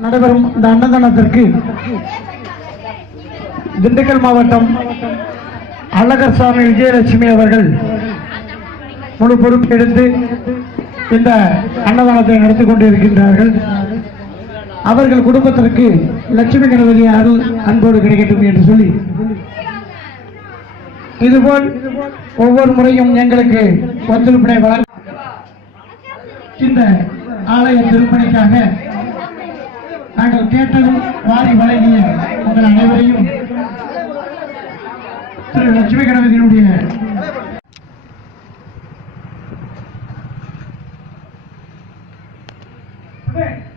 நடைபெறும் இந்த அன்னதானத்திற்கு திண்டுக்கல் மாவட்டம் அழகர் சாமி விஜயலட்சுமி அவர்கள் முழு பொறுப்பு எடுத்து இந்த அன்னதானத்தை நடத்தி கொண்டிருக்கின்றார்கள். அவர்கள் குடும்பத்திற்கு லட்சுமி கணபதி அருள் அன்போடு கிடைக்கட்டும் என்று சொல்லி இதுபோல் ஒவ்வொரு முறையும் எங்களுக்கு ஒத்துழைப்பினை வழங்க இந்த ஆலய திருப்பணிக்காக நாங்கள் கேட்டதும் வாரி வழங்கிய உங்கள் அனைவரையும் திரு லட்சுமி கணபதியினுடைய Okay.